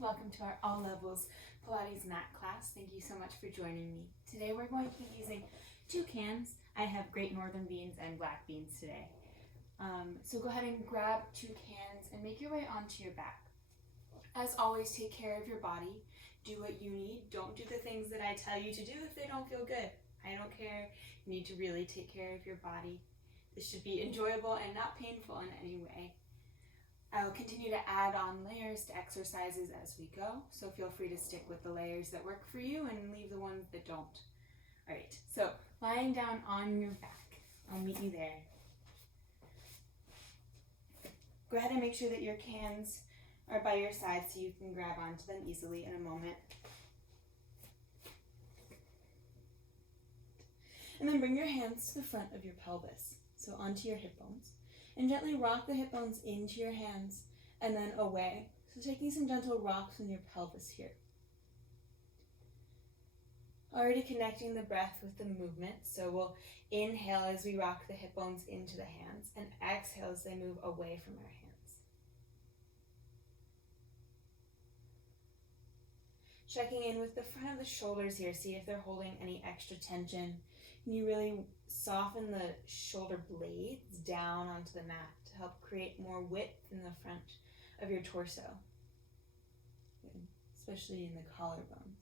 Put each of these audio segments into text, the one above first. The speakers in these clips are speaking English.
Welcome to our All Levels Pilates Mat class. Thank you so much for joining me. Today we're going to be using two cans. I have Great Northern beans and black beans today. So go ahead and grab two cans and make your way onto your back. As always, take care of your body. Do what you need. Don't do the things that I tell you to do if they don't feel good. I don't care. You need to really take care of your body. This should be enjoyable and not painful in any way. I'll continue to add on layers to exercises as we go, so feel free to stick with the layers that work for you and leave the ones that don't. All right, so lying down on your back, I'll meet you there. Go ahead and make sure that your cans are by your side so you can grab onto them easily in a moment. And then bring your hands to the front of your pelvis, so onto your hip bones. And gently rock the hip bones into your hands and then away. So taking some gentle rocks in your pelvis here. Already connecting the breath with the movement. So we'll inhale as we rock the hip bones into the hands and exhale as they move away from our hands. Checking in with the front of the shoulders here. See if they're holding any extra tension. Can you really soften the shoulder blades down onto the mat to help create more width in the front of your torso, especially in the collarbones.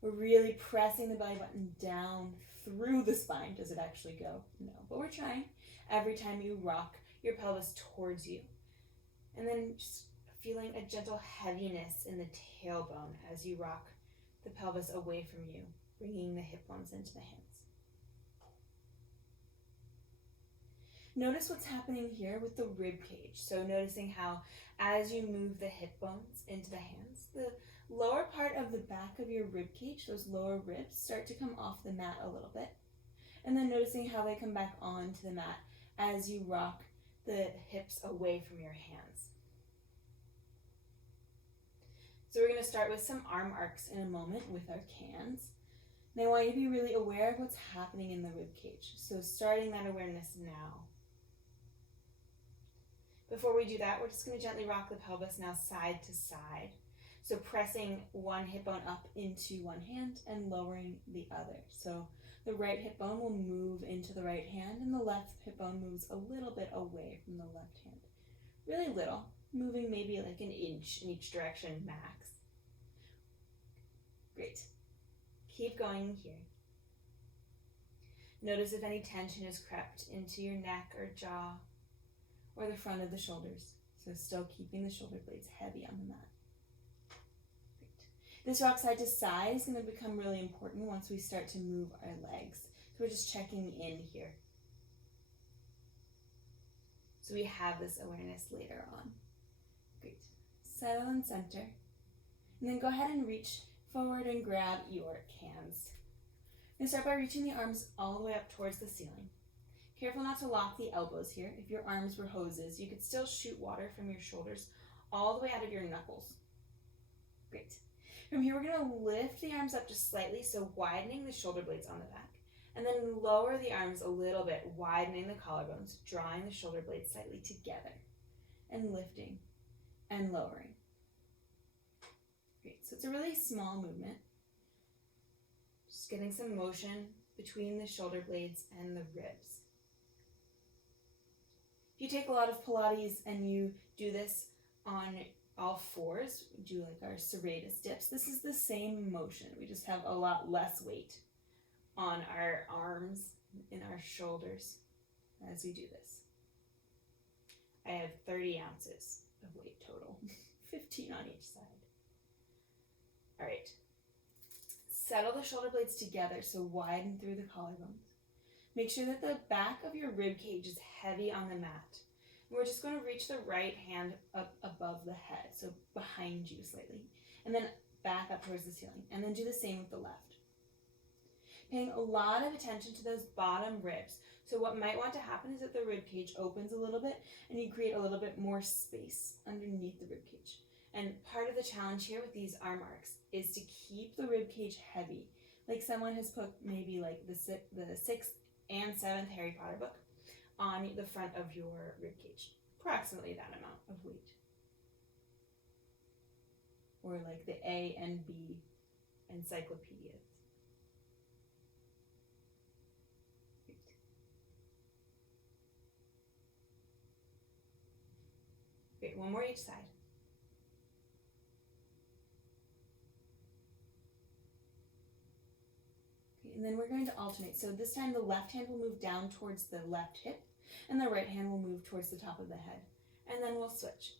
We're really pressing the belly button down through the spine. Does it actually go? No, but we're trying every time you rock your pelvis towards you. And then just feeling a gentle heaviness in the tailbone as you rock the pelvis away from you, bringing the hip bones into the hands. Notice what's happening here with the rib cage. So noticing how as you move the hip bones into the hands, the lower part of the back of your rib cage, those lower ribs, start to come off the mat a little bit. And then noticing how they come back onto the mat as you rock the hips away from your hands. So we're going to start with some arm arcs in a moment with our cans. And I want you to be really aware of what's happening in the rib cage. So starting that awareness now. Before we do that, we're just going to gently rock the pelvis now side to side. So pressing one hip bone up into one hand and lowering the other. So the right hip bone will move into the right hand and the left hip bone moves a little bit away from the left hand. Really little, moving maybe like an inch in each direction max. Great. Keep going here. Notice if any tension has crept into your neck or jaw or the front of the shoulders. So still keeping the shoulder blades heavy on the mat. Great. This rock side to side is going to become really important once we start to move our legs. So we're just checking in here. So we have this awareness later on. Great. Settle and center. And then go ahead and reach forward and grab your cans. And start by reaching the arms all the way up towards the ceiling. Careful not to lock the elbows here. If your arms were hoses, you could still shoot water from your shoulders all the way out of your knuckles. Great. From here, we're going to lift the arms up just slightly, so widening the shoulder blades on the back. And then lower the arms a little bit, widening the collarbones, drawing the shoulder blades slightly together, and lifting and lowering. Great. So it's a really small movement. Just getting some motion between the shoulder blades and the ribs. If you take a lot of Pilates and you do this on all fours, do like our serratus dips, this is the same motion. We just have a lot less weight on our arms and our shoulders as we do this. I have 30 ounces of weight total, 15 on each side. All right. Settle the shoulder blades together, so widen through the collarbones. Make sure that the back of your rib cage is heavy on the mat. And we're just going to reach the right hand up above the head, so behind you slightly, and then back up towards the ceiling, and then do the same with the left. Paying a lot of attention to those bottom ribs. So what might want to happen is that the rib cage opens a little bit, and you create a little bit more space underneath the rib cage. And part of the challenge here with these arm arcs is to keep the rib cage heavy. Like someone has put maybe like the 6th and 7th Harry Potter book on the front of your rib cage. Approximately that amount of weight. or like the A and B encyclopedias. Great, one more each side. Okay, and then we're going to alternate. So this time the left hand will move down towards the left hip, and the right hand will move towards the top of the head. And then we'll switch.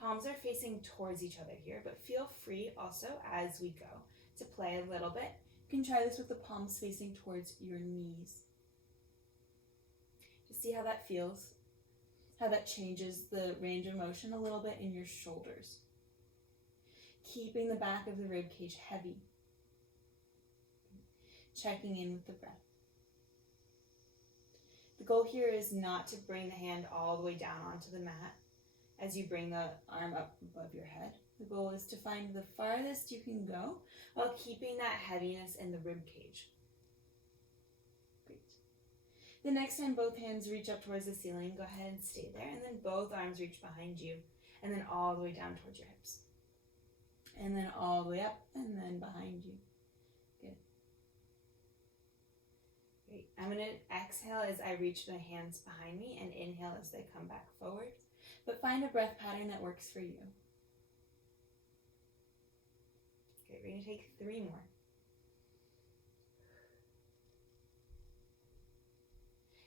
Palms are facing towards each other here, but feel free also as we go to play a little bit. You can try this with the palms facing towards your knees. Just see how that feels, how that changes the range of motion a little bit in your shoulders. Keeping the back of the rib cage heavy. Checking in with the breath. The goal here is not to bring the hand all the way down onto the mat as you bring the arm up above your head. The goal is to find the farthest you can go while keeping that heaviness in the rib cage. Great. The next time both hands reach up towards the ceiling, go ahead and stay there, and then both arms reach behind you, and then all the way down towards your hips. And then all the way up, and then behind you. Good. Great. I'm going to exhale as I reach my hands behind me, and inhale as they come back forward. But find a breath pattern that works for you. Okay, we're going to take 3 more.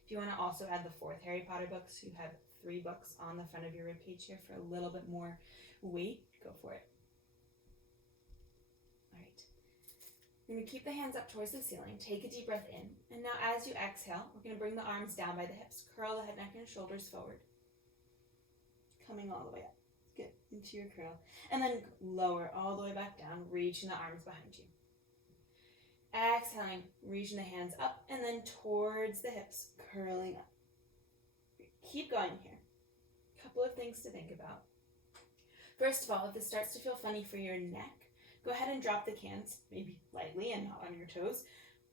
If you want to also add the 4th Harry Potter books, you have 3 books on the front of your ribcage here for a little bit more weight. Go for it. All right. You're going to keep the hands up towards the ceiling. Take a deep breath in. And now as you exhale, we're going to bring the arms down by the hips. Curl the head, neck, and shoulders forward. Coming all the way up. Good. Into your curl. And then lower all the way back down, reaching the arms behind you. Exhaling, reaching the hands up, and then towards the hips, curling up. Keep going here. A couple of things to think about. First of all, if this starts to feel funny for your neck, go ahead and drop the cans, maybe lightly and not on your toes,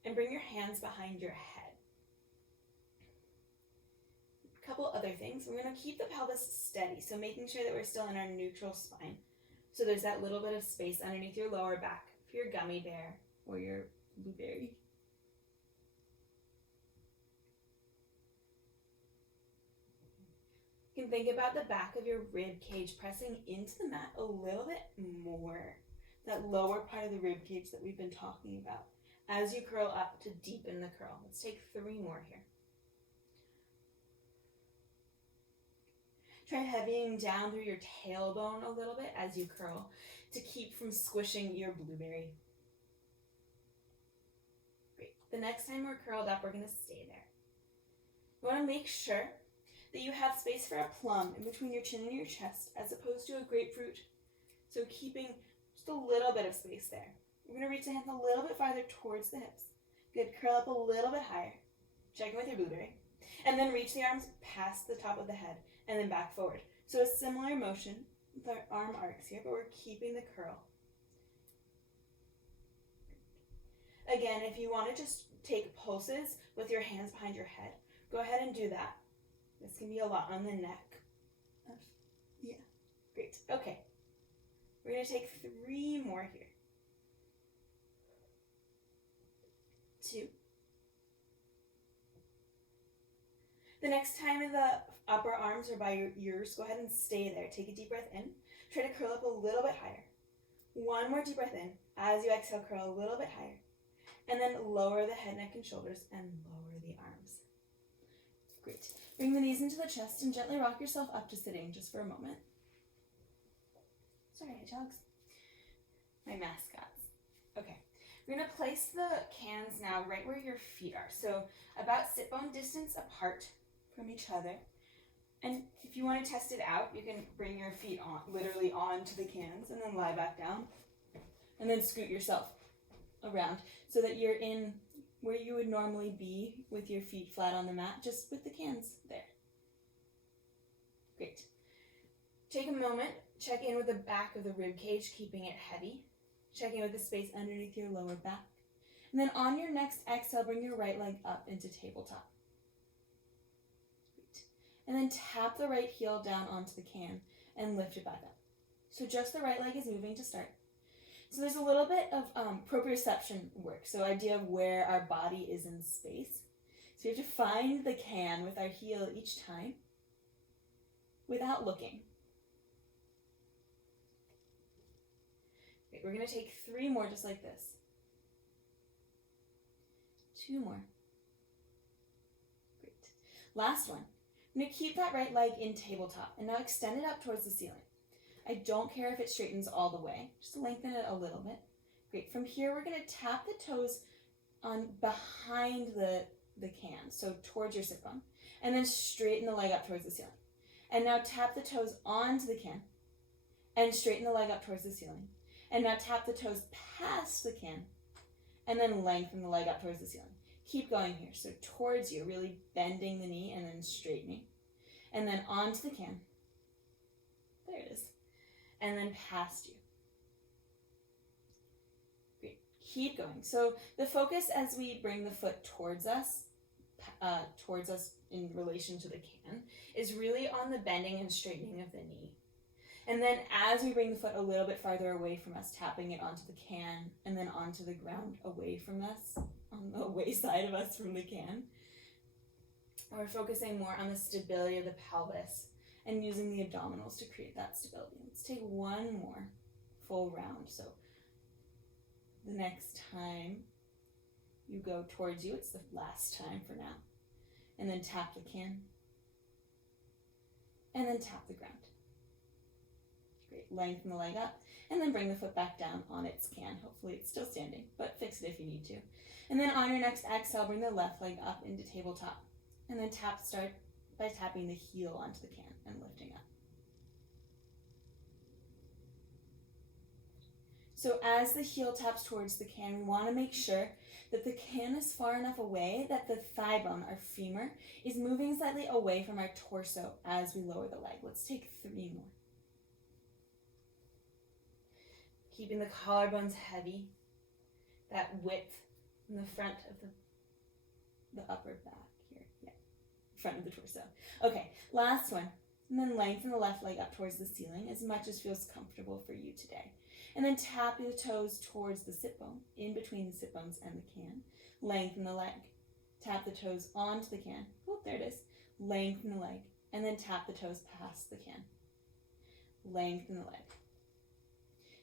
and bring your hands behind your head. A couple other things. We're going to keep the pelvis steady, so making sure that we're still in our neutral spine. So there's that little bit of space underneath your lower back for your gummy bear or your blueberry. You can think about the back of your rib cage pressing into the mat a little bit more. That lower part of the rib cage that we've been talking about as you curl up to deepen the curl. Let's take 3 more here. Try heavying down through your tailbone a little bit as you curl to keep from squishing your blueberry. Great. The next time we're curled up, we're going to stay there. You want to make sure that you have space for a plum in between your chin and your chest as opposed to a grapefruit. So keeping just a little bit of space there. We're going to reach the hands a little bit farther towards the hips. Good. Curl up a little bit higher. Check in with your blueberry. And then reach the arms past the top of the head and then back forward. So a similar motion with our arm arcs here, but we're keeping the curl. Again, if you want to just take pulses with your hands behind your head, go ahead and do that. This can be a lot on the neck. Yeah, great. Okay, we're going to take 3 more here. 2. The next time the upper arms are by your ears, go ahead and stay there. Take a deep breath in. Try to curl up a little bit higher. 1 more deep breath in. As you exhale, curl a little bit higher. And then lower the head, neck, and shoulders, and lower the arms. Great. Bring the knees into the chest and gently rock yourself up to sitting just for a moment. Sorry, hedgehogs. My mascots. Okay. We're going to place the cans now right where your feet are. So about sit bone distance apart from each other. And if you want to test it out, you can bring your feet on, literally onto the cans, and then lie back down. And then scoot yourself around so that you're in where you would normally be with your feet flat on the mat, just with the cans there. Great. Take a moment, check in with the back of the rib cage, keeping it heavy. Check in with the space underneath your lower back. And then on your next exhale, bring your right leg up into tabletop. Great. And then tap the right heel down onto the can and lift it back up. So just the right leg is moving to start. So there's a little bit of proprioception work, so idea of where our body is in space. So we have to find the can with our heel each time without looking. Okay, we're going to take 3 more just like this. 2 more. Great. Last one. I'm going to keep that right leg in tabletop and now extend it up towards the ceiling. I don't care if it straightens all the way, just lengthen it a little bit. Great. From here, we're going to tap the toes on behind the can, so towards your sit bone, and then straighten the leg up towards the ceiling. And now tap the toes onto the can and straighten the leg up towards the ceiling. And now tap the toes past the can and then lengthen the leg up towards the ceiling. Keep going here. So towards you, really bending the knee and then straightening. And then onto the can. There it is. And then past you. Great. Keep going. So the focus as we bring the foot towards us in relation to the can, is really on the bending and straightening of the knee. And then as we bring the foot a little bit farther away from us, tapping it onto the can and then onto the ground away from us, on the away side of us from the can, we're focusing more on the stability of the pelvis and using the abdominals to create that stability. Let's take 1 more full round. So the next time you go towards you, it's the last time for now. And then tap the can. And then tap the ground. Great. Lengthen the leg up. And then bring the foot back down on its can. Hopefully it's still standing, but fix it if you need to. And then on your next exhale, bring the left leg up into tabletop. And then start by tapping the heel onto the can and lifting up. So as the heel taps towards the can, we want to make sure that the can is far enough away that the thigh bone, our femur, is moving slightly away from our torso as we lower the leg. Let's take 3 more. Keeping the collarbones heavy, that width in the front of the upper back here, yeah, front of the torso. Okay, last one. And then lengthen the left leg up towards the ceiling as much as feels comfortable for you today. And then tap the toes towards the sit bone, in between the sit bones and the can. Lengthen the leg. Tap the toes onto the can. Oh, there it is. Lengthen the leg. And then tap the toes past the can. Lengthen the leg.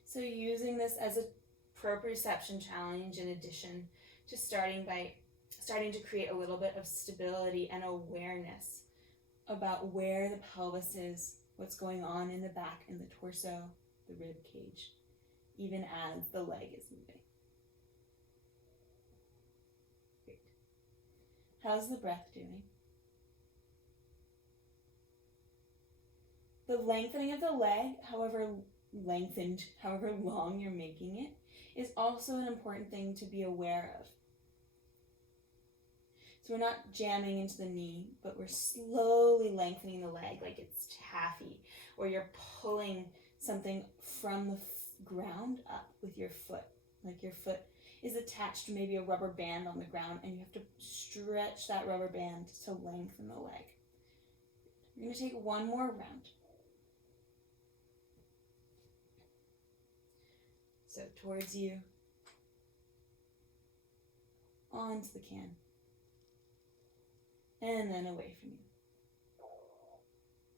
So using this as a proprioception challenge in addition to starting to create a little bit of stability and awareness about where the pelvis is, what's going on in the back and the torso, the rib cage, even as the leg is moving. Great. How's the breath doing? The lengthening of the leg, however long you're making it, is also an important thing to be aware of. So we're not jamming into the knee, but we're slowly lengthening the leg like it's taffy, or you're pulling something from the ground up with your foot. Like your foot is attached to maybe a rubber band on the ground and you have to stretch that rubber band to lengthen the leg. We're going to take 1 more round. So towards you, onto the can, and then away from you.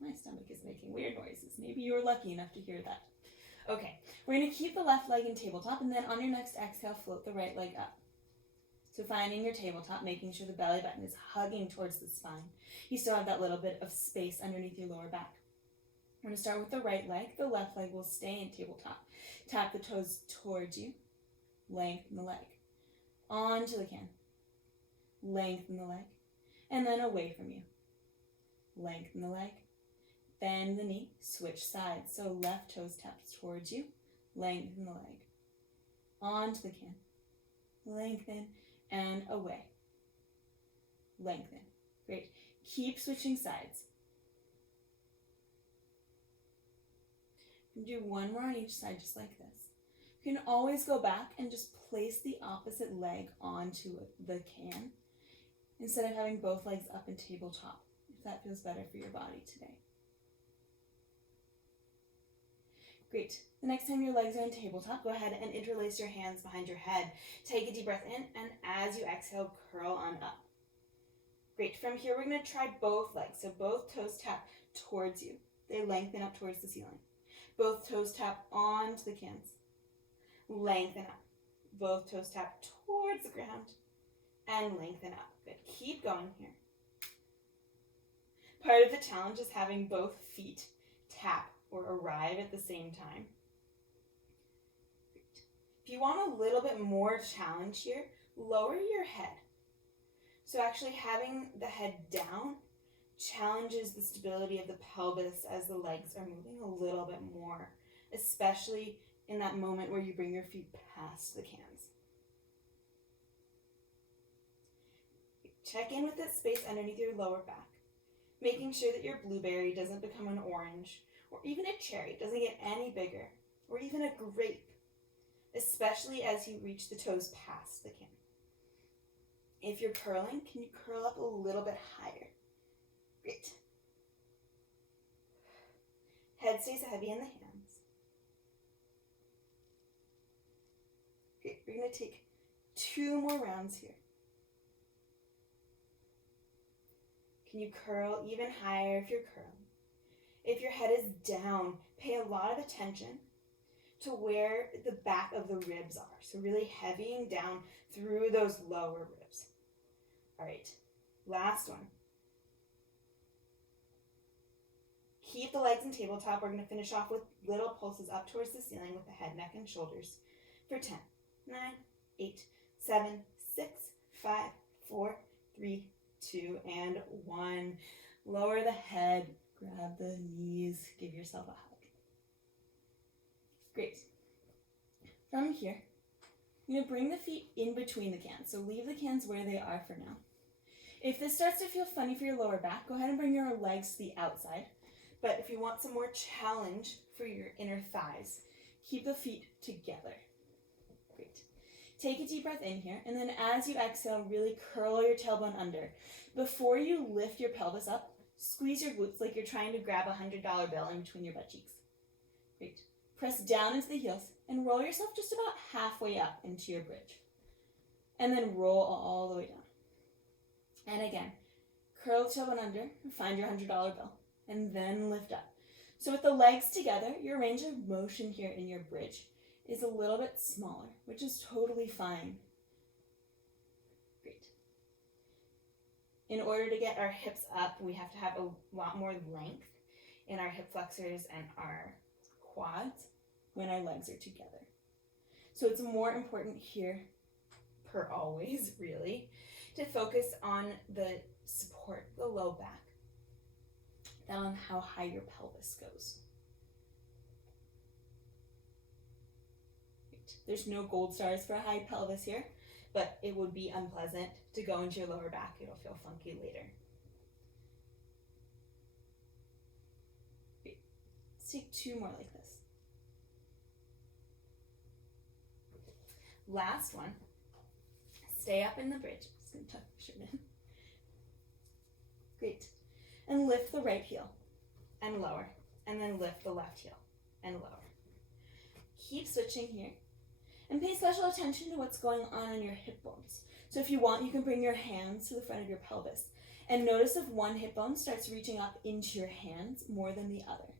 My stomach is making weird noises. Maybe you were lucky enough to hear that. Okay, we're going to keep the left leg in tabletop, and then on your next exhale, float the right leg up. So finding your tabletop, making sure the belly button is hugging towards the spine. You still have that little bit of space underneath your lower back. We're going to start with the right leg. The left leg will stay in tabletop. Tap the toes towards you. Lengthen the leg. Onto the can. Lengthen the leg. And then away from you. Lengthen the leg. Bend the knee. Switch sides. So left toes taps towards you. Lengthen the leg. Onto the can. Lengthen and away. Lengthen. Great. Keep switching sides. Do 1 more on each side just like this. You can always go back and just place the opposite leg onto the can instead of having both legs up in tabletop, if that feels better for your body today. Great. The next time your legs are in tabletop, go ahead and interlace your hands behind your head. Take a deep breath in, and as you exhale, curl on up. Great. From here, we're going to try both legs. So both toes tap towards you. They lengthen up towards the ceiling. Both toes tap onto the cans. Lengthen up. Both toes tap towards the ground and lengthen up. Good. Keep going here. Part of the challenge is having both feet tap or arrive at the same time. Great. If you want a little bit more challenge here, lower your head. So actually having the head down challenges the stability of the pelvis as the legs are moving a little bit more, especially in that moment where you bring your feet past the cans. Check in with that space underneath your lower back, making sure that your blueberry doesn't become an orange, or even a cherry doesn't get any bigger, or even a grape, especially as you reach the toes past the can. If you're curling, can you curl up a little bit higher? Great. Head stays heavy in the hands. Great. We're going to take 2 more rounds here. Can you curl even higher if you're curling? If your head is down, pay a lot of attention to where the back of the ribs are. So really heavying down through those lower ribs. All right, last one. Keep the legs in tabletop. We're going to finish off with little pulses up towards the ceiling with the head, neck, and shoulders for 10, 9, 8, 7, 6, 5, 4, 3, 2, and 1. Lower the head, grab the knees, give yourself a hug. Great. From here, you're going to bring the feet in between the cans. So leave the cans where they are for now. If this starts to feel funny for your lower back, go ahead and bring your legs to the outside. But if you want some more challenge for your inner thighs, keep the feet together. Great. Take a deep breath in here, and then as you exhale, really curl your tailbone under. Before you lift your pelvis up, squeeze your glutes like you're trying to grab a $100 bill in between your butt cheeks. Great. Press down into the heels and roll yourself just about halfway up into your bridge. And then roll all the way down. And again, curl the tailbone under and find your $100 bill. And then lift up. So with the legs together, your range of motion here in your bridge is a little bit smaller, which is totally fine. Great. In order to get our hips up, we have to have a lot more length in our hip flexors and our quads when our legs are together. So it's more important here, per always really, to focus on the support, the low back, than on how high your pelvis goes. Great. There's no gold stars for a high pelvis here, but it would be unpleasant to go into your lower back. It'll feel funky later. Great. Let's take 2 more like this. Last one. Stay up in the bridge. Just gonna tuck your shirt in. Great. And lift the right heel and lower, and then lift the left heel and lower. Keep switching here and pay special attention to what's going on in your hip bones. So if you want, you can bring your hands to the front of your pelvis and notice if one hip bone starts reaching up into your hands more than the other.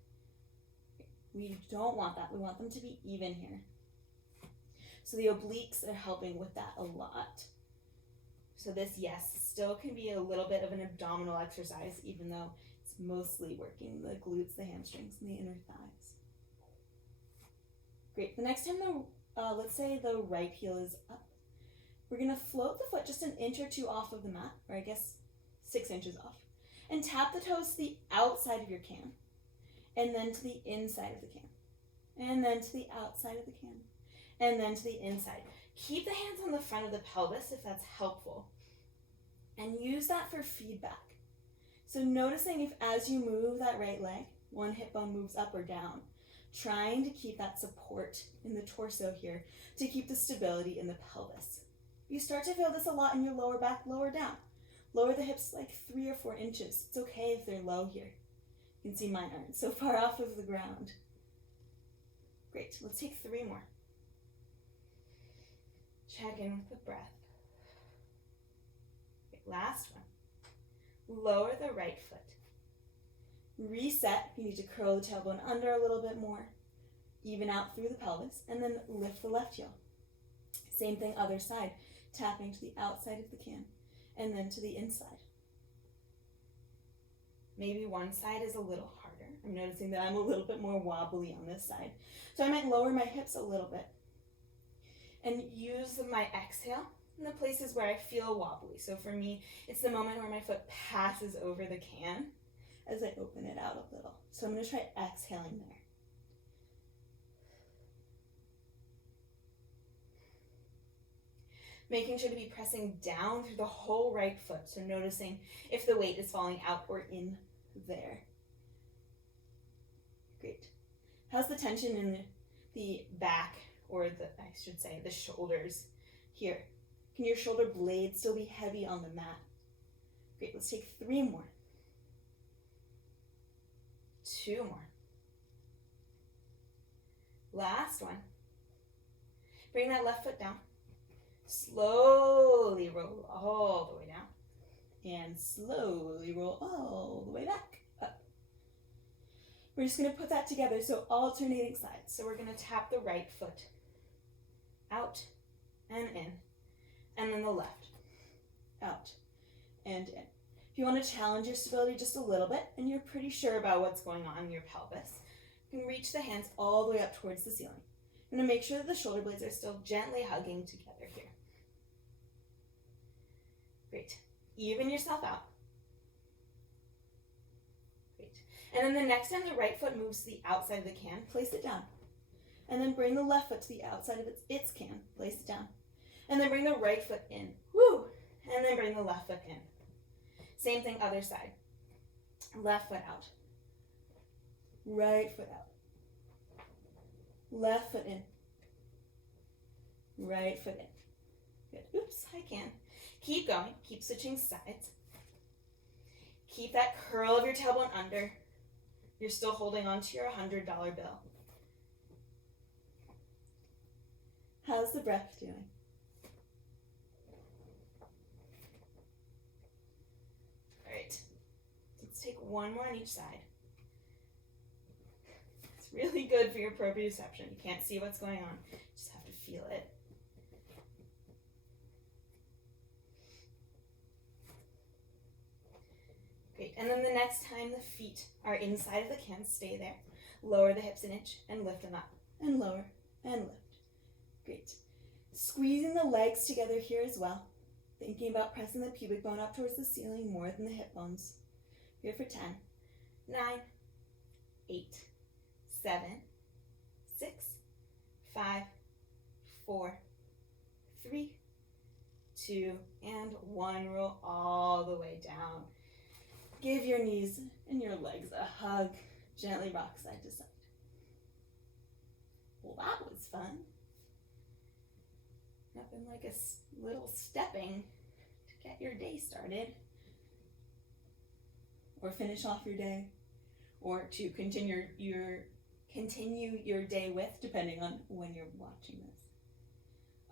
We don't want that. We want them to be even here. So the obliques are helping with that a lot. So this, yes, still can be a little bit of an abdominal exercise, even though it's mostly working the glutes, the hamstrings, and the inner thighs. Great. The next time let's say the right heel is up, we're going to float the foot just an inch or 2 off of the mat, or I guess 6 inches off, and tap the toes to the outside of your can, and then to the inside of the can, and then to the outside of the can, and then to the inside. Keep the hands on the front of the pelvis if that's helpful, and use that for feedback. So noticing if as you move that right leg, one hip bone moves up or down, trying to keep that support in the torso here to keep the stability in the pelvis. You start to feel this a lot in your lower back, lower down. Lower the hips like 3 or 4 inches. It's okay if they're low here. You can see mine aren't so far off of the ground. Great. Let's take 3 more. Check in with the breath. Okay, last one. Lower the right foot. Reset. You need to curl the tailbone under a little bit more. Even out through the pelvis. And then lift the left heel. Same thing, other side. Tapping to the outside of the can. And then to the inside. Maybe one side is a little harder. I'm noticing that I'm a little bit more wobbly on this side. So I might lower my hips a little bit. And use my exhale in the places where I feel wobbly. So for me, it's the moment where my foot passes over the can as I open it out a little. So I'm going to try exhaling there. Making sure to be pressing down through the whole right foot. So noticing if the weight is falling out or in there. Great. How's the tension in the back, or I should say the shoulders here? Can your shoulder blades still be heavy on the mat? Great, let's take 3 more. 2 more. Last one. Bring that left foot down. Slowly roll all the way down. And slowly roll all the way back up. We're just going to put that together, so alternating sides. So we're going to tap the right foot out and in, and then the left out and in. If you want to challenge your stability just a little bit and you're pretty sure about what's going on in your pelvis, you can reach the hands all the way up towards the ceiling. I'm going to make sure that the shoulder blades are still gently hugging together here. Great. Even yourself out. Great. And then the next time the right foot moves to the outside of the can, place it down. And then bring the left foot to the outside of its can, place it down. And then bring the right foot in. Woo! And then bring the left foot in. Same thing, other side. Left foot out. Right foot out. Left foot in. Right foot in. Good. Oops, I can. Keep going. Keep switching sides. Keep that curl of your tailbone under. You're still holding on to your $100 bill. How's the breath doing? All right. Let's take 1 more on each side. It's really good for your proprioception. You can't see what's going on. You just have to feel it. Great. And then the next time the feet are inside of the can, stay there. Lower the hips an inch and lift them up. And lower and lift. Great. Squeezing the legs together here as well. Thinking about pressing the pubic bone up towards the ceiling more than the hip bones. Here for 10, 9, 8, 7, 6, 5, 4, 3, 2, and 1. Roll all the way down. Give your knees and your legs a hug. Gently rock side to side. Well, that was fun. Nothing like a little stepping to get your day started. Or finish off your day. Or to continue your day with, depending on when you're watching this.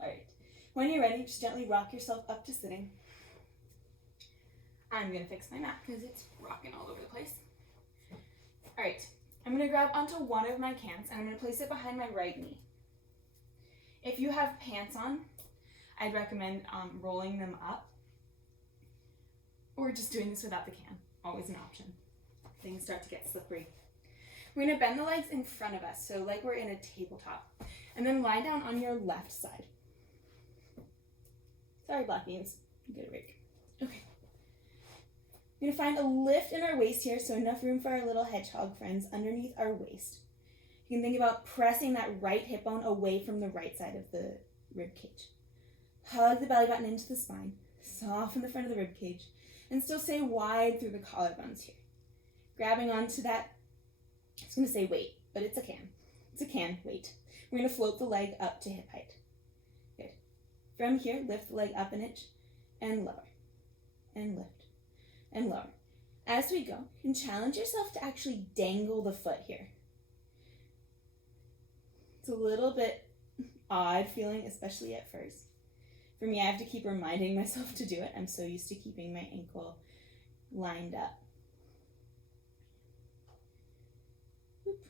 Alright. When you're ready, just gently rock yourself up to sitting. I'm going to fix my mat because it's rocking all over the place. Alright, I'm going to grab onto one of my cans and I'm going to place it behind my right knee. If you have pants on, I'd recommend rolling them up or just doing this without the can. Always an option. Things start to get slippery. We're going to bend the legs in front of us, so like we're in a tabletop. And then lie down on your left side. Sorry, black beans. Get a break. Okay. We're going to find a lift in our waist here, so enough room for our little hedgehog friends underneath our waist. You can think about pressing that right hip bone away from the right side of the rib cage. Hug the belly button into the spine. Soften the front of the rib cage. And still stay wide through the collarbones here. Grabbing onto that, I was going to say weight, but it's a can. It's a can, weight. We're going to float the leg up to hip height. Good. From here, lift the leg up an inch and lower. And lift. And lower. As we go, you can challenge yourself to actually dangle the foot here. It's a little bit odd feeling, especially at first. For me, I have to keep reminding myself to do it. I'm so used to keeping my ankle lined up. Whoop.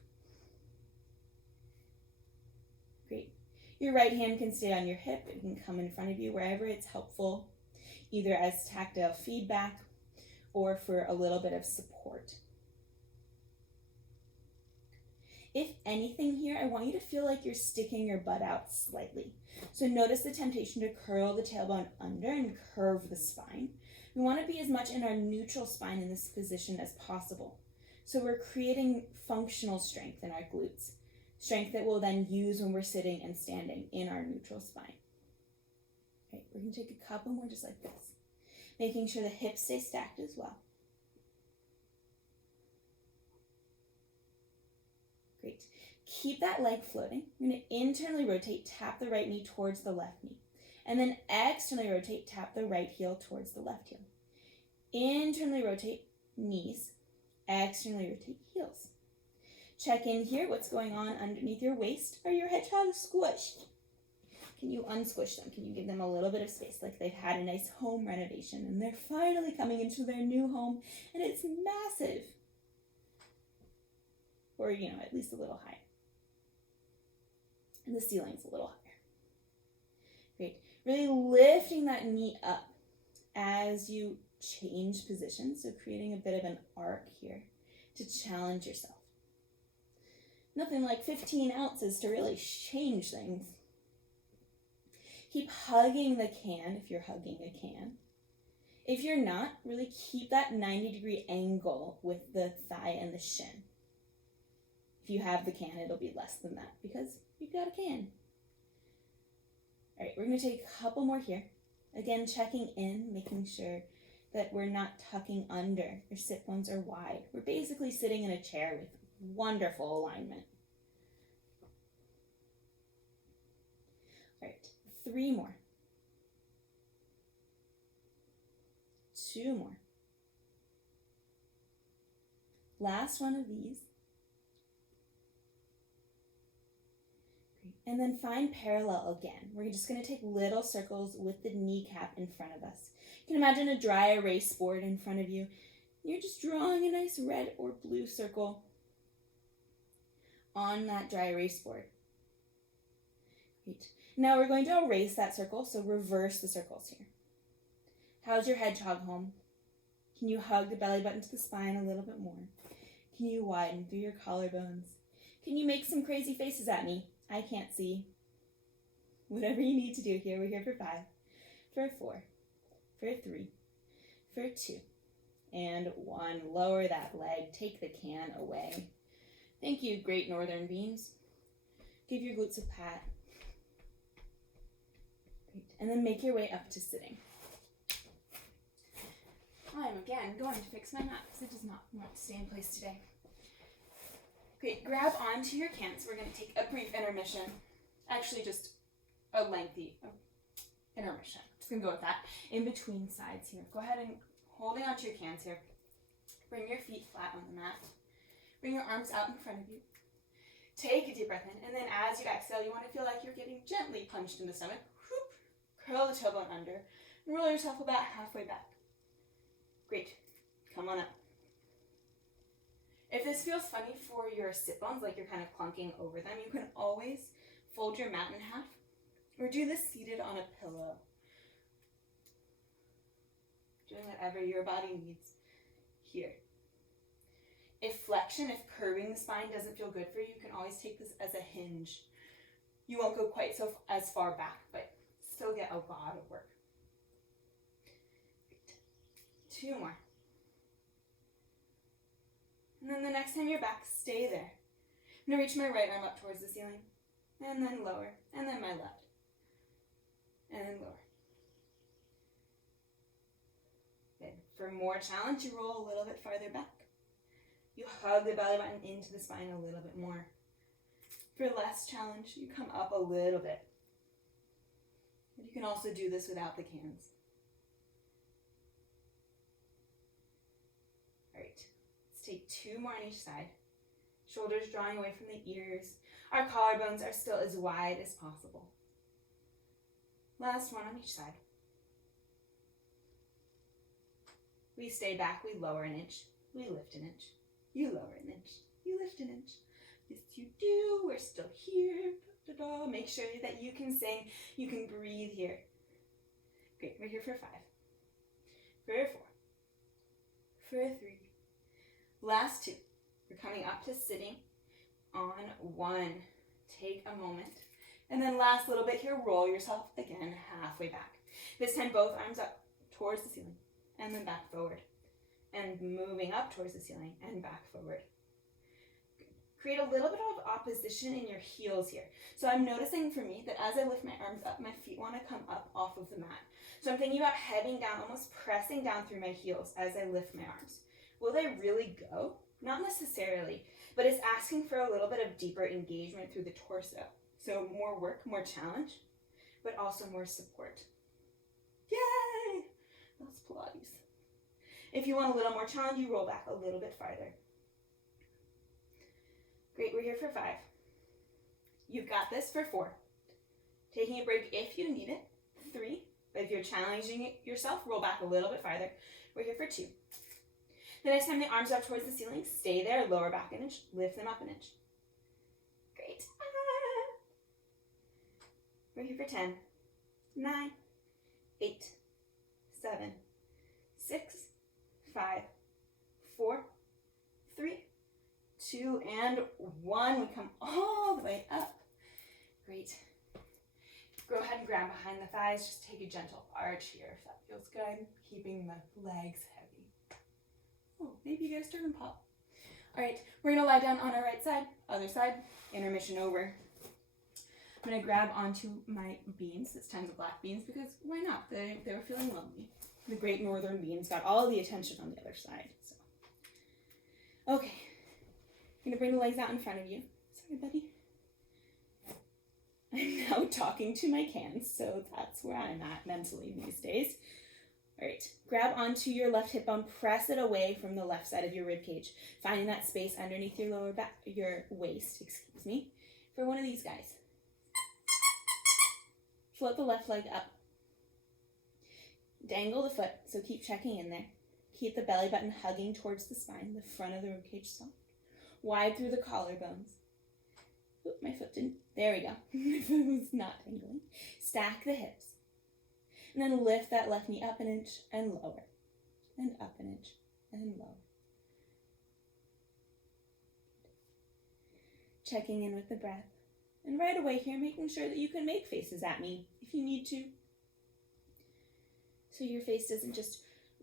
Great. Your right hand can stay on your hip. It can come in front of you wherever it's helpful, either as tactile feedback or for a little bit of support. If anything here, I want you to feel like you're sticking your butt out slightly. So notice the temptation to curl the tailbone under and curve the spine. We want to be as much in our neutral spine in this position as possible. So we're creating functional strength in our glutes, strength that we'll then use when we're sitting and standing in our neutral spine. Okay, we're going to take a couple more just like this, making sure the hips stay stacked as well. Great. Keep that leg floating. You're going to internally rotate, tap the right knee towards the left knee. And then externally rotate, tap the right heel towards the left heel. Internally rotate knees, externally rotate heels. Check in here, what's going on underneath your waist. Are your hedgehogs squished? Can you unsquish them? Can you give them a little bit of space, like they've had a nice home renovation and they're finally coming into their new home and it's massive? Or, at least a little higher. And the ceiling's a little higher. Great. Really lifting that knee up as you change positions, so creating a bit of an arc here to challenge yourself. Nothing like 15 ounces to really change things. Keep hugging the can if you're hugging a can. If you're not, really keep that 90-degree angle with the thigh and the shin. If you have the can, it'll be less than that because you've got a can. All right, we're going to take a couple more here. Again, checking in, making sure that we're not tucking under. Your sit bones are wide. We're basically sitting in a chair with wonderful alignment. All right, 3 more. 2 more. Last one of these. And then find parallel again. We're just going to take little circles with the kneecap in front of us. You can imagine a dry erase board in front of you. You're just drawing a nice red or blue circle on that dry erase board. Great. Now we're going to erase that circle, so reverse the circles here. How's your hedgehog home? Can you hug the belly button to the spine a little bit more? Can you widen through your collarbones? Can you make some crazy faces at me? I can't see. Whatever you need to do here. We're here for 5, for 4, for 3, for 2, and 1. Lower that leg. Take the can away. Thank you, Great Northern Beans. Give your glutes a pat. Great. And then make your way up to sitting. I'm again going to fix my mat because it does not want to stay in place today. Great, grab onto your cans. We're going to take a brief intermission. Actually, just a lengthy intermission. Just going to go with that. In between sides here. Go ahead and holding onto your cans here. Bring your feet flat on the mat. Bring your arms out in front of you. Take a deep breath in. And then as you exhale, you want to feel like you're getting gently punched in the stomach. Whoop. Curl the tailbone under. And roll yourself about halfway back. Great. Come on up. If this feels funny for your sit bones, like you're kind of clunking over them, you can always fold your mat in half or do this seated on a pillow. Doing whatever your body needs here. If flexion, if curving the spine doesn't feel good for you, you can always take this as a hinge. You won't go quite as far back, but still get a lot of work. 2 more. And then the next time you're back, stay there. I'm going to reach my right arm up towards the ceiling, and then lower, and then my left, and then lower. Good. For more challenge, you roll a little bit farther back. You hug the belly button into the spine a little bit more. For less challenge, you come up a little bit. But you can also do this without the cans. All right. Take 2 more on each side. Shoulders drawing away from the ears. Our collarbones are still as wide as possible. Last one on each side. We stay back, we lower an inch, we lift an inch. You lower an inch, you lift an inch. Yes, you do, we're still here. Da-da-da. Make sure that you can sing, you can breathe here. Great, we're here for 5, for 4, for 3. Last 2. We're coming up to sitting on 1. Take a moment. And then last little bit here, roll yourself again halfway back. This time both arms up towards the ceiling and then back forward. And moving up towards the ceiling and back forward. Good. Create a little bit of opposition in your heels here. So I'm noticing for me that as I lift my arms up, my feet want to come up off of the mat. So I'm thinking about heading down, almost pressing down through my heels as I lift my arms. Will they really go? Not necessarily, but it's asking for a little bit of deeper engagement through the torso. So more work, more challenge, but also more support. Yay! That's Pilates. If you want a little more challenge, you roll back a little bit farther. Great, we're here for 5. You've got this for 4. Taking a break if you need it, 3. But if you're challenging it yourself, roll back a little bit farther. We're here for 2. The next time the arms are up towards the ceiling, stay there, lower back an inch, lift them up an inch. Great. We're here for 10, 9, 8, 7, 6, 5, 4, 3, 2, and 1. We come all the way up. Great. Go ahead and grab behind the thighs. Just take a gentle arch here if that feels good. Keeping the legs heavy. Oh, maybe you guys turn and pop. All right, we're gonna lie down on our right side, other side, intermission over. I'm gonna grab onto my beans, this time's the black beans, because why not? They were feeling lonely. The great northern beans got all the attention on the other side. So, okay, I'm gonna bring the legs out in front of you. Sorry, buddy. I'm now talking to my cans, so that's where I'm at mentally these days. All right, grab onto your left hip bone, press it away from the left side of your rib cage, finding that space underneath your lower back, your waist, excuse me, for one of these guys. Float the left leg up. Dangle the foot, so keep checking in there. Keep the belly button hugging towards the spine, the front of the rib cage soft. Wide through the collarbones. Oop, my foot didn't, there we go. My foot was not dangling. Stack the hips. And then lift that left knee up an inch and lower. And up an inch and lower. Checking in with the breath. And right away here, making sure that you can make faces at me if you need to. So your face doesn't just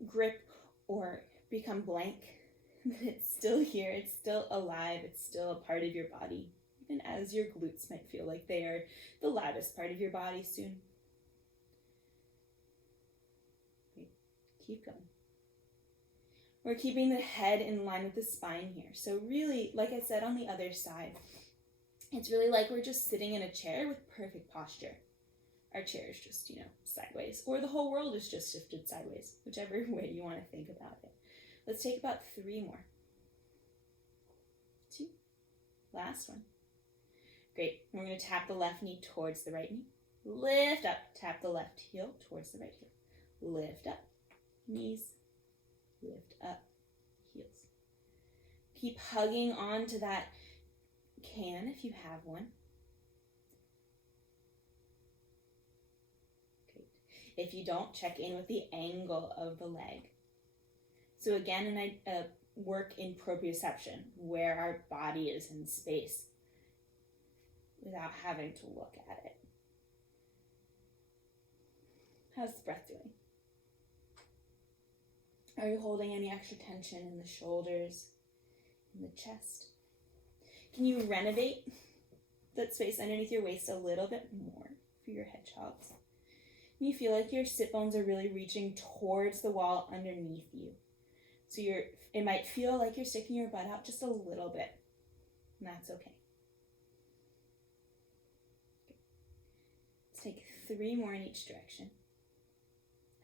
grip or become blank, but it's still here, it's still alive, it's still a part of your body, even as your glutes might feel like they are the loudest part of your body soon. Keep going. We're keeping the head in line with the spine here. So really, like I said on the other side, it's really like we're just sitting in a chair with perfect posture. Our chair is just, sideways. Or the whole world is just shifted sideways, whichever way you want to think about it. Let's take about 3 more. 2. Last one. Great. We're going to tap the left knee towards the right knee. Lift up. Tap the left heel towards the right heel. Lift up. Knees. Lift up. Heels. Keep hugging on to that can if you have one. Great. If you don't, check in with the angle of the leg. So again, work in proprioception, where our body is in space without having to look at it. How's the breath doing? Are you holding any extra tension in the shoulders, in the chest? Can you renovate that space underneath your waist a little bit more for your hedgehogs? And you feel like your sit bones are really reaching towards the wall underneath you. So it might feel like you're sticking your butt out just a little bit, and that's okay. Let's take 3 more in each direction.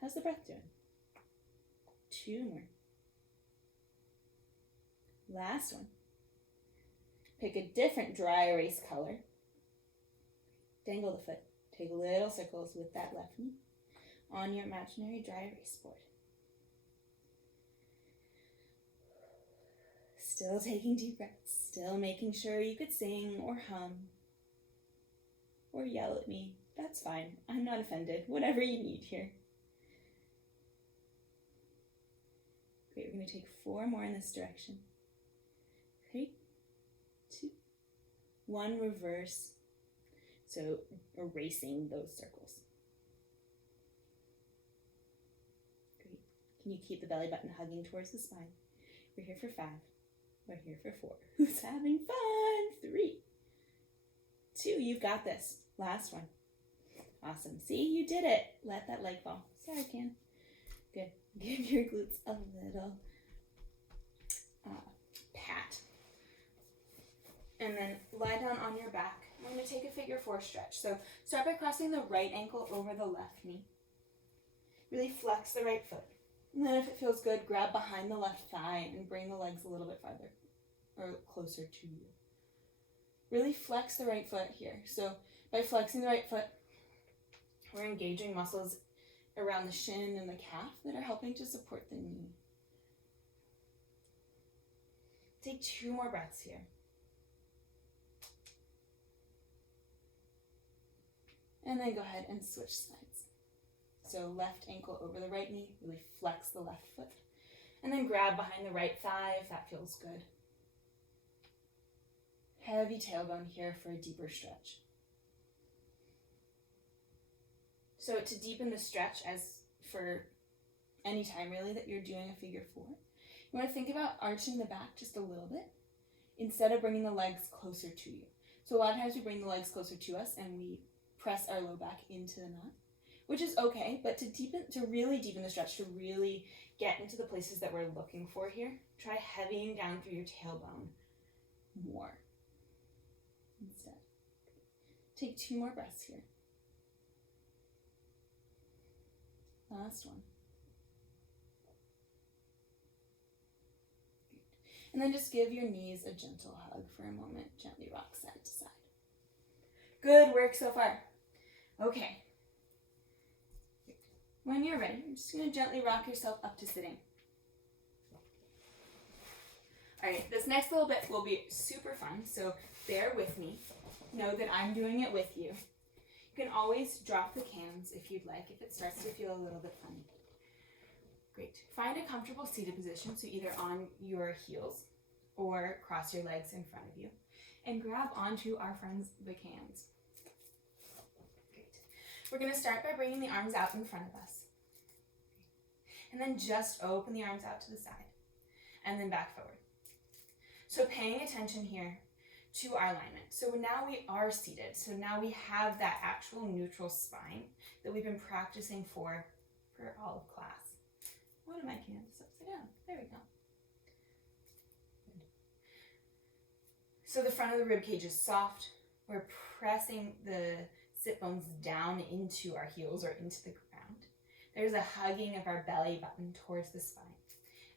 How's the breath doing? 2 more. Last one. Pick a different dry erase color. Dangle the foot. Take little circles with that left knee on your imaginary dry erase board. Still taking deep breaths. Still making sure you could sing or hum or yell at me. That's fine. I'm not offended. Whatever you need here. Great. We're going to take 4 more in this direction. 3, 2, 1. Reverse. So erasing those circles. Great. Can you keep the belly button hugging towards the spine? We're here for 5. We're here for 4. Who's having fun? 3, 2. You've got this. Last one. Awesome. See, you did it. Let that leg fall. Sorry, Ken. Good. Give your glutes a little pat. And then lie down on your back. I'm going to take a figure 4 stretch. So start by crossing the right ankle over the left knee. Really flex the right foot. And then if it feels good, grab behind the left thigh and bring the legs a little bit farther or closer to you. Really flex the right foot here. So by flexing the right foot, we're engaging muscles around the shin and the calf that are helping to support the knee. Take 2 more breaths here. And then go ahead and switch sides. So left ankle over the right knee, really flex the left foot. And then grab behind the right thigh if that feels good. Heavy tailbone here for a deeper stretch. So to deepen the stretch, as for any time really that you're doing a figure 4, you want to think about arching the back just a little bit instead of bringing the legs closer to you. So a lot of times we bring the legs closer to us and we press our low back into the knot, which is okay, but to really deepen the stretch, to really get into the places that we're looking for here, try heavying down through your tailbone more instead. Take 2 more breaths here. Last one. And then just give your knees a gentle hug for a moment. Gently rock side to side. Good work so far. Okay. When you're ready, I'm just going to gently rock yourself up to sitting. All right, this next little bit will be super fun, so bear with me. Know that I'm doing it with you. You can always drop the cans if you'd like, if it starts to feel a little bit funny. Great. Find a comfortable seated position, so either on your heels or cross your legs in front of you, and grab onto our friends, the cans. Great. We're going to start by bringing the arms out in front of us. And then just open the arms out to the side, and then back forward. So paying attention here to our alignment. So now we are seated. So now we have that actual neutral spine that we've been practicing for all of class. One of my cans is upside down. There we go. Good. So the front of the rib cage is soft. We're pressing the sit bones down into our heels or into the ground. There's a hugging of our belly button towards the spine.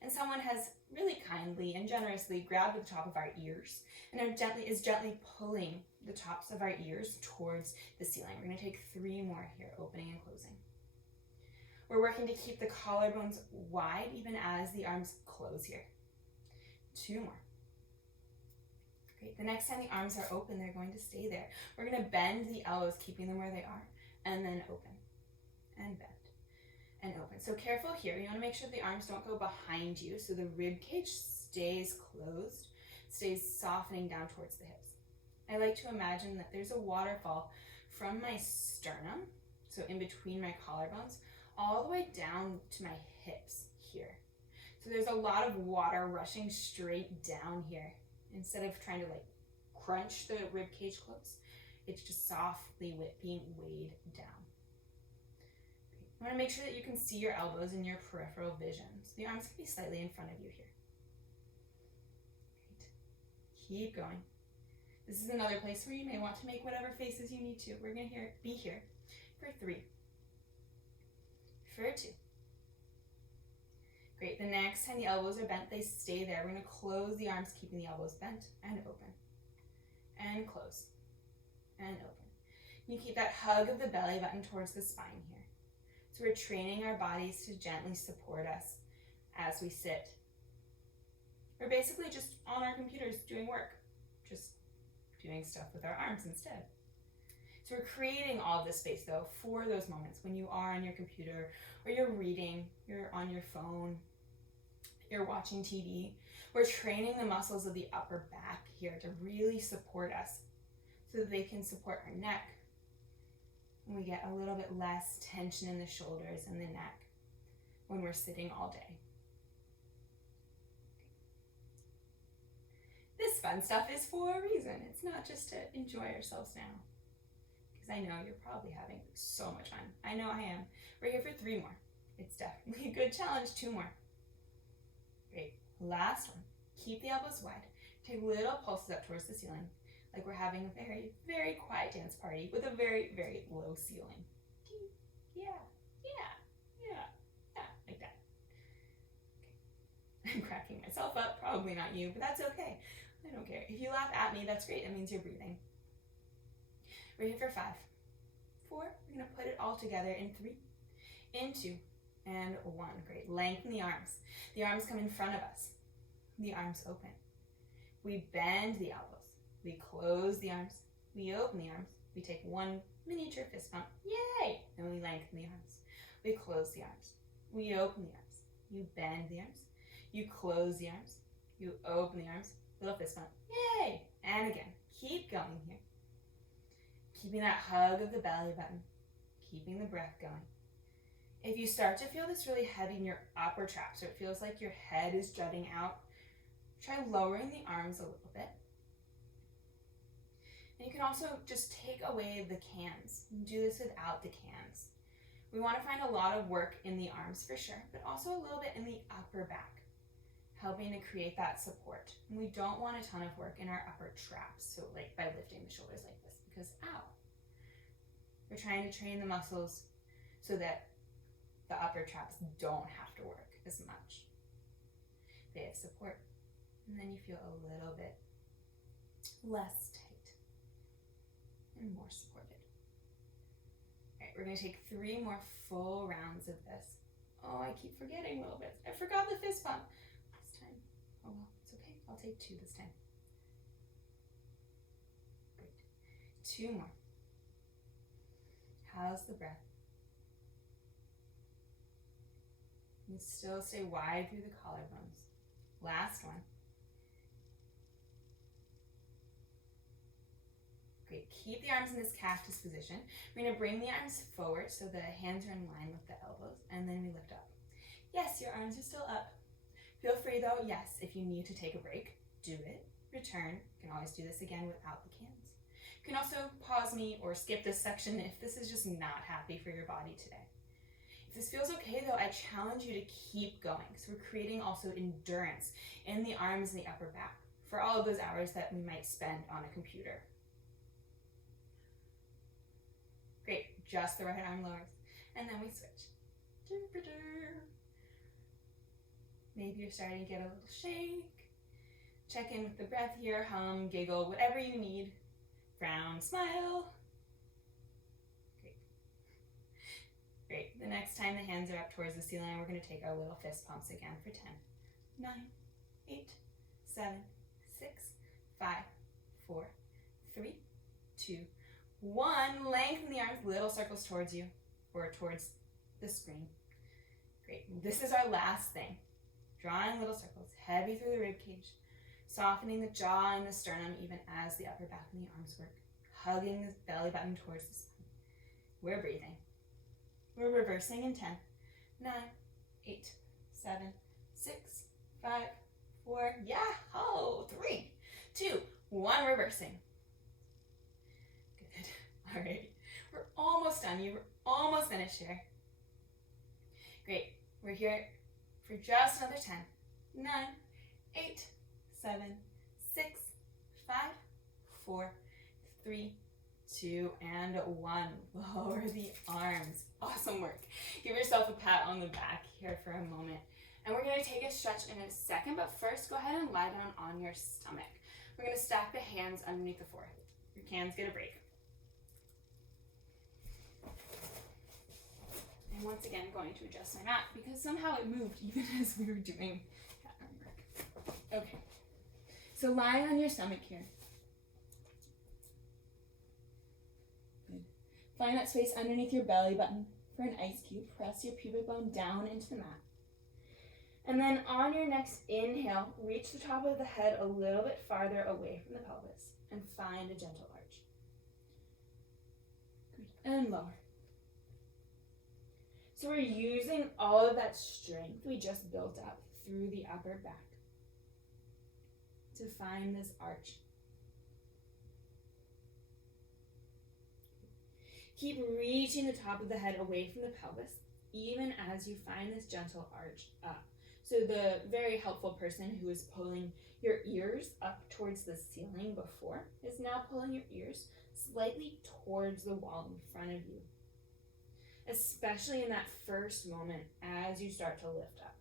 And someone has really kindly and generously grabbed the top of our ears and is gently pulling the tops of our ears towards the ceiling. We're going to take 3 more here, opening and closing. We're working to keep the collarbones wide even as the arms close here. 2 more. Great. The next time the arms are open, they're going to stay there. We're going to bend the elbows, keeping them where they are, and then open and bend. And open. So careful here. You want to make sure the arms don't go behind you, so the rib cage stays closed, stays softening down towards the hips. I like to imagine that there's a waterfall from my sternum, so in between my collarbones, all the way down to my hips here. So there's a lot of water rushing straight down here. Instead of trying to crunch the rib cage close, it's just softly being weighed down. You want to make sure that you can see your elbows in your peripheral vision. So the arms can be slightly in front of you here. Great. Keep going. This is another place where you may want to make whatever faces you need to. We're going to be here for 3. For 2. Great. The next time the elbows are bent, they stay there. We're going to close the arms, keeping the elbows bent and open and close, and open. You keep that hug of the belly button towards the spine here. So we're training our bodies to gently support us as we sit. We're basically just on our computers doing work, just doing stuff with our arms instead. So we're creating all of this space though for those moments when you are on your computer or you're reading, you're on your phone, you're watching TV. We're training the muscles of the upper back here to really support us so that they can support our neck. And we get a little bit less tension in the shoulders and the neck when we're sitting all day. This fun stuff is for a reason. It's not just to enjoy ourselves now. Because I know you're probably having so much fun. I know I am. We're here for 3 more. It's definitely a good challenge. 2 more. Great. Last one. Keep the elbows wide. Take little pulses up towards the ceiling, like we're having a very, very quiet dance party with a very, very low ceiling. Yeah, yeah, yeah, yeah, like that. Okay. I'm cracking myself up. Probably not you, but that's okay. I don't care. If you laugh at me, that's great. That means you're breathing. We're here for 5, 4. We're going to put it all together in 3, in 2, and 1. Great. Lengthen the arms. The arms come in front of us. The arms open. We bend the elbows. We close the arms. We open the arms. We take 1 miniature fist bump. Yay! And we lengthen the arms. We close the arms. We open the arms. You bend the arms. You close the arms. You open the arms. Little fist bump. Yay! And again. Keep going here. Keeping that hug of the belly button. Keeping the breath going. If you start to feel this really heavy in your upper trap, so it feels like your head is jutting out, try lowering the arms a little bit. And you can also just take away the cans. Do this without the cans. We want to find a lot of work in the arms for sure, but also a little bit in the upper back, helping to create that support. And we don't want a ton of work in our upper traps, so like by lifting the shoulders like this, because ow. We're trying to train the muscles so that the upper traps don't have to work as much. They have support. And then you feel a little bit less tight and more supported. All right, we're going to take 3 more full rounds of this. Oh, I keep forgetting little bits. I forgot the fist bump this time. Oh well, it's okay. I'll take 2 this time. Great. 2 more. How's the breath? You still stay wide through the collarbones. Last one. Great. Keep the arms in this cactus position. We're going to bring the arms forward so the hands are in line with the elbows, and then we lift up. Yes, your arms are still up. Feel free though, yes, if you need to take a break, do it. Return. You can always do this again without the cans. You can also pause me or skip this section if this is just not happy for your body today. If this feels okay though, I challenge you to keep going. So we're creating also endurance in the arms and the upper back for all of those hours that we might spend on a computer. Great, just the right arm lowers. And then we switch. Maybe you're starting to get a little shake. Check in with the breath here, hum, giggle, whatever you need. Frown, smile. Great. The next time the hands are up towards the ceiling, we're going to take our little fist pumps again for 10, 9, 8, 7, 6, 5, 4, 3, 2, 1. Lengthen the arms, little circles towards you or towards the screen. Great. This is our last thing. Drawing little circles, heavy through the rib cage, softening the jaw and the sternum even as the upper back and the arms work, hugging the belly button towards the spine. We're breathing. We're reversing in 10, 9, 8, 7, 6, 5, 4, yeah, 3, 2, 1, reversing. Good. All right. We're almost done. You were almost finished here. Great. We're here for just another 10, 9, 8, 7, 6, 5, 4, 3, 2, and 1. Lower the arms. Awesome work. Give yourself a pat on the back here for a moment. And we're going to take a stretch in a second, but first go ahead and lie down on your stomach. We're going to stack the hands underneath the forehead. Your hands get a break. And once again, I'm going to adjust my mat because somehow it moved even as we were doing that arm work. Okay. So lie on your stomach here. Good. Find that space underneath your belly button for an ice cube. Press your pubic bone down into the mat. And then on your next inhale, reach the top of the head a little bit farther away from the pelvis and find a gentle arch. Good. And lower. So we're using all of that strength we just built up through the upper back to find this arch. Keep reaching the top of the head away from the pelvis, even as you find this gentle arch up. So the very helpful person who was pulling your ears up towards the ceiling before is now pulling your ears slightly towards the wall in front of you, especially in that first moment as you start to lift up.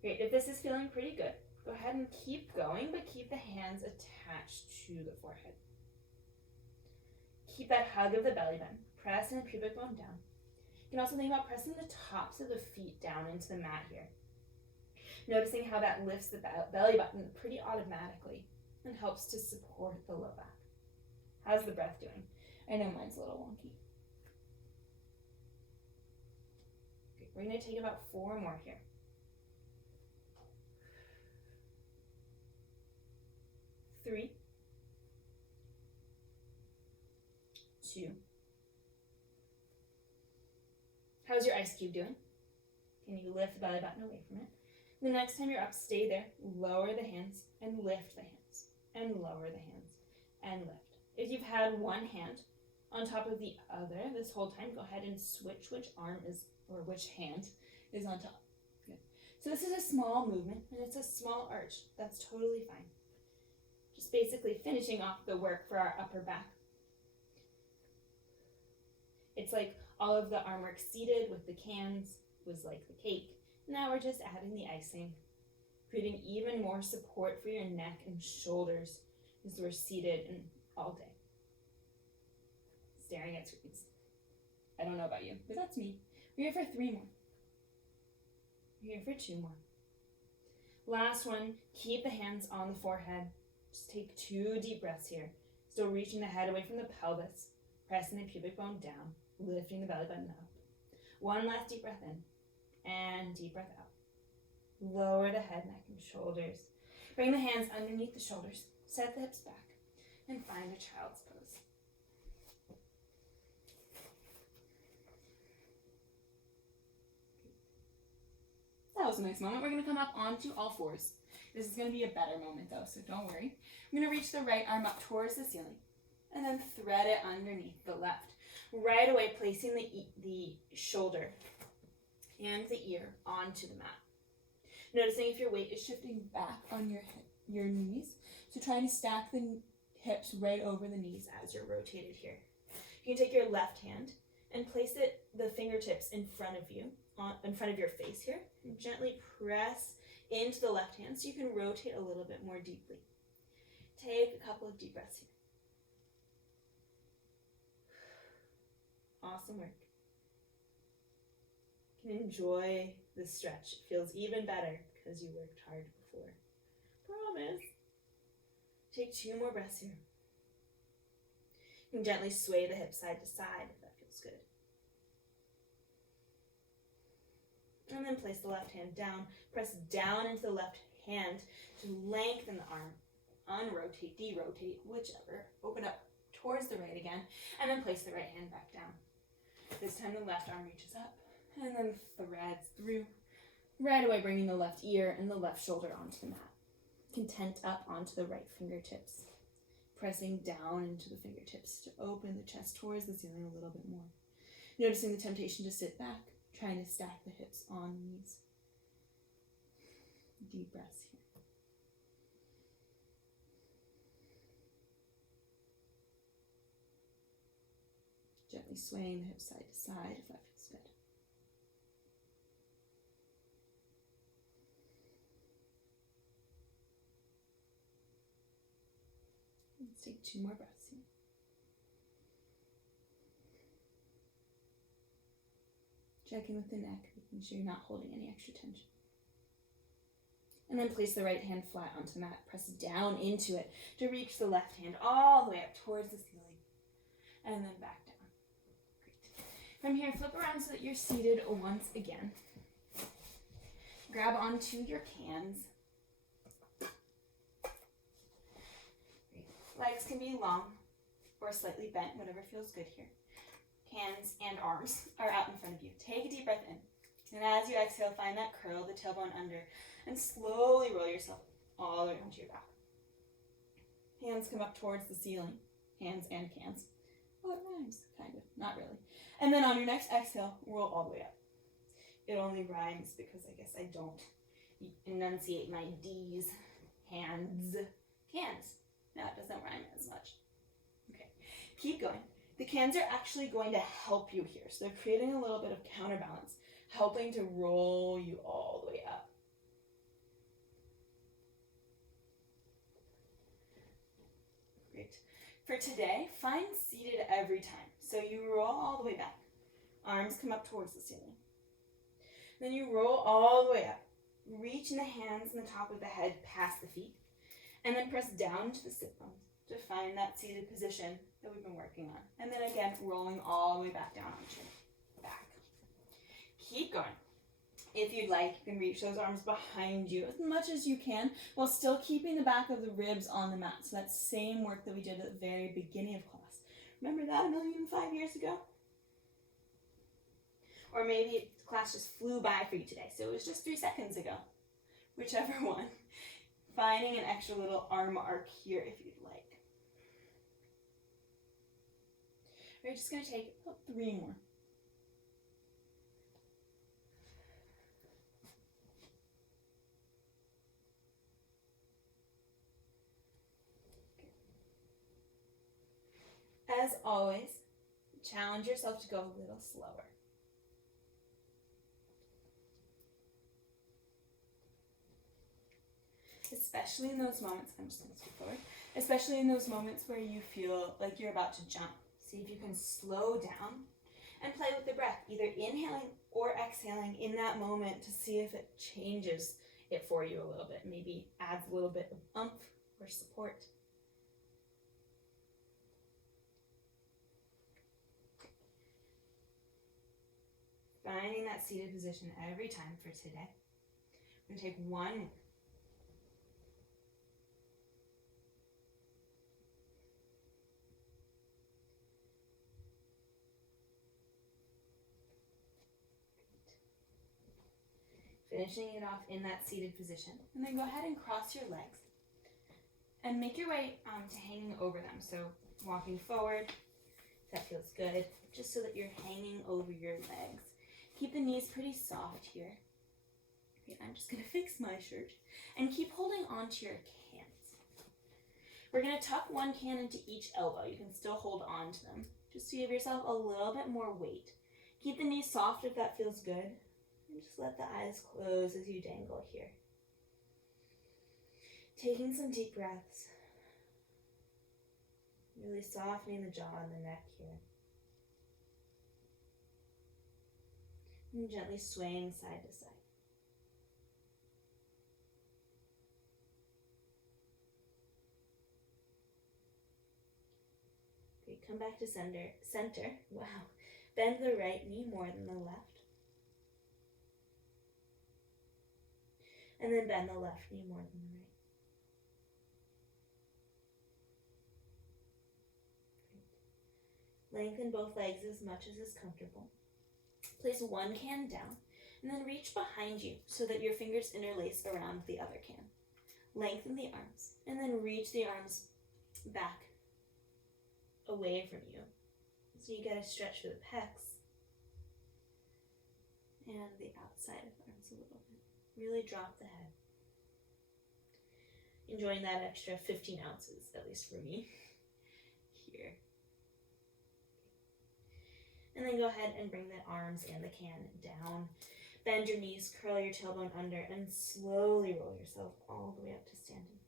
Great, if this is feeling pretty good, go ahead and keep going, but keep the hands attached to the forehead. Keep that hug of the belly button. Press the pubic bone down. You can also think about pressing the tops of the feet down into the mat here. Noticing how that lifts the belly button pretty automatically and helps to support the low back. How's the breath doing? I know mine's a little wonky. Okay, we're going to take about 4 more here. 3, 2. How's your ice cube doing? Can you lift the belly button away from it? The next time you're up, stay there. Lower the hands and lift the hands. And lower the hands and lift. If you've had one hand on top of the other this whole time, go ahead and switch which arm is, or which hand is on top. Good. So this is a small movement and it's a small arch. That's totally fine. Just basically finishing off the work for our upper back. It's like all of the arm work seated with the cans was like the cake. Now we're just adding the icing, creating even more support for your neck and shoulders as we're seated and all day. Staring at screens. I don't know about you, but that's me. We're here for 3 more. We're here for 2 more. Last one, keep the hands on the forehead. Just take 2 deep breaths here. Still reaching the head away from the pelvis, pressing the pubic bone down, lifting the belly button up. 1 last deep breath in, and deep breath out. Lower the head, neck, and shoulders. Bring the hands underneath the shoulders, set the hips back, and find a child's pose. That was a nice moment. We're going to come up onto all fours. This is going to be a better moment though, so don't worry. I'm going to reach the right arm up towards the ceiling and then thread it underneath the left. Right away, placing the shoulder and the ear onto the mat. Noticing if your weight is shifting back on your knees. So trying to stack the hips right over the knees as you're rotated here. You can take your left hand and place the fingertips in front of you, in front of your face here, and gently press into the left hand so you can rotate a little bit more deeply. Take a couple of deep breaths here. Awesome work. You can enjoy the stretch. It feels even better because you worked hard before. Promise. Take 2 more breaths here. You can gently sway the hips side to side if that feels good. And then place the left hand down. Press down into the left hand to lengthen the arm. Unrotate, derotate, whichever. Open up towards the right again. And then place the right hand back down. This time the left arm reaches up and then threads through. Right away bringing the left ear and the left shoulder onto the mat. Content up onto the right fingertips. Pressing down into the fingertips to open the chest towards the ceiling a little bit more. Noticing the temptation to sit back, trying to stack the hips on the knees. Deep breaths here. Gently swaying the hips side to side if that feels good. Let's take 2 more breaths here. Check in with the neck, making sure you're not holding any extra tension. And then place the right hand flat onto the mat. Press down into it to reach the left hand all the way up towards the ceiling. And then back down. Great. From here, flip around so that you're seated once again. Grab onto your cans. Great. Legs can be long or slightly bent, whatever feels good here. Hands and arms are out in front of you. Take a deep breath in. And as you exhale, find that curl, the tailbone under, and slowly roll yourself all the way onto your back. Hands come up towards the ceiling. Hands and cans. Oh, it rhymes, kind of, not really. And then on your next exhale, roll all the way up. It only rhymes because I guess I don't enunciate my D's. Hands, cans. Now it doesn't rhyme as much. Okay, keep going. The cans are actually going to help you here. So they're creating a little bit of counterbalance, helping to roll you all the way up. Great. For today, find seated every time. So you roll all the way back. Arms come up towards the ceiling. Then you roll all the way up. Reach in the hands and the top of the head past the feet. And then press down to the sit bones to find that seated position that we've been working on. And then again, rolling all the way back down onto your back. Keep going. If you'd like, you can reach those arms behind you as much as you can while still keeping the back of the ribs on the mat. So that same work that we did at the very beginning of class. Remember that 1,005 years ago? Or maybe class just flew by for you today, so it was just 3 seconds ago. Whichever one. Finding an extra little arm arc here if you'd like. We're just going to take 3 more. As always, challenge yourself to go a little slower. Especially in those moments, I'm just going to scoot forward, especially in those moments where you feel like you're about to jump. See if you can slow down and play with the breath, either inhaling or exhaling in that moment to see if it changes it for you a little bit, maybe adds a little bit of oomph or support. Finding that seated position every time for today. I'm going to take 1 more. Finishing it off in that seated position. And then go ahead and cross your legs and make your way to hanging over them. So walking forward, if that feels good, just so that you're hanging over your legs. Keep the knees pretty soft here. Okay, I'm just going to fix my shirt. And keep holding on to your cans. We're going to tuck 1 can into each elbow. You can still hold on to them, just so you have yourself a little bit more weight. Keep the knees soft if that feels good. And just let the eyes close as you dangle here. Taking some deep breaths. Really softening the jaw and the neck here. And gently swaying side to side. Okay, come back to center. Wow. Bend the right knee more than the left. And then bend the left knee more than the right. Great. Lengthen both legs as much as is comfortable. Place 1 can down, and then reach behind you so that your fingers interlace around the other can. Lengthen the arms, and then reach the arms back away from you. So you get a stretch for the pecs and the outside of the arms a little bit. Really drop the head. Enjoying that extra 15 ounces, at least for me, here. And then go ahead and bring the arms and the can down. Bend your knees, curl your tailbone under, and slowly roll yourself all the way up to standing.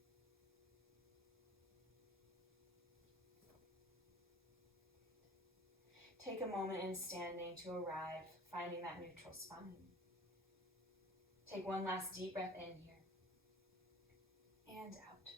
Take a moment in standing to arrive, finding that neutral spine. Take one last deep breath in here. And out.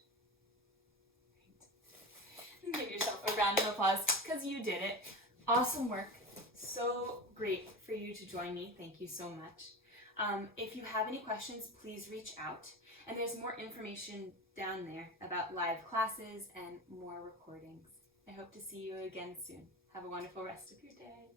Great. Give yourself a round of applause because you did it. Awesome work. So great for you to join me. Thank you so much. If you have any questions, please reach out. And there's more information down there about live classes and more recordings. I hope to see you again soon. Have a wonderful rest of your day.